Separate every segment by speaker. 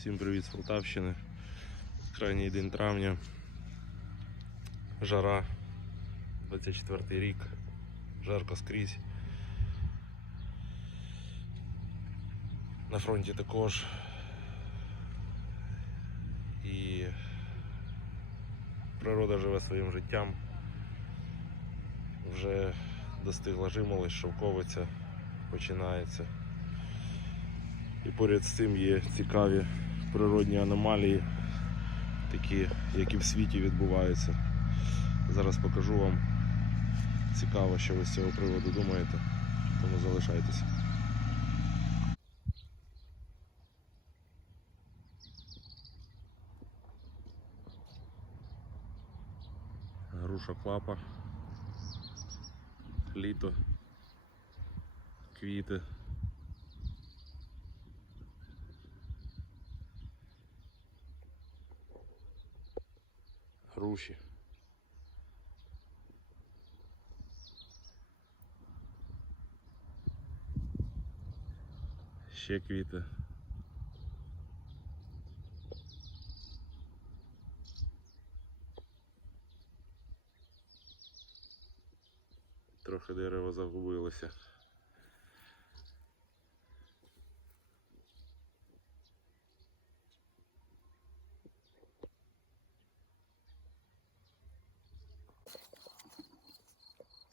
Speaker 1: Всім привіт з Полтавщини. Крайній день травня. Жара. 24 рік. Жарко скрізь. На фронті також. І природа живе своїм життям. Вже достигла жимолость, шовковиця починається. І поряд з цим є цікаві природні аномалії, такі, які в світі відбуваються. Зараз покажу вам цікаво, що ви з цього приводу думаєте, тому залишайтеся. Груша клапа, літо, квіти. Груші. Ще квіти. Трохи дерева загубилося.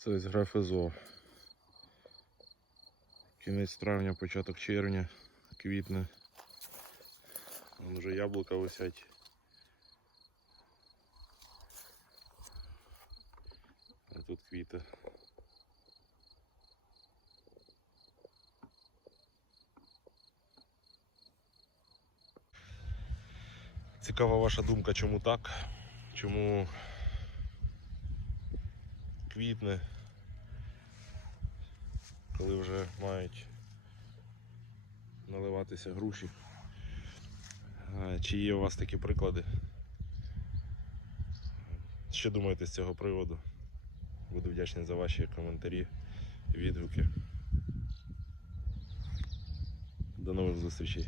Speaker 1: Це ось графизо. Кінець травня, початок червня, квітне. Вон вже яблука висять. А тут квіти. Цікава ваша думка, чому так? Чому квітне, коли вже мають наливатися груші. Чи є у вас такі приклади? Що думаєте з цього приводу? Буду вдячний за ваші коментарі, відгуки. До нових зустрічей.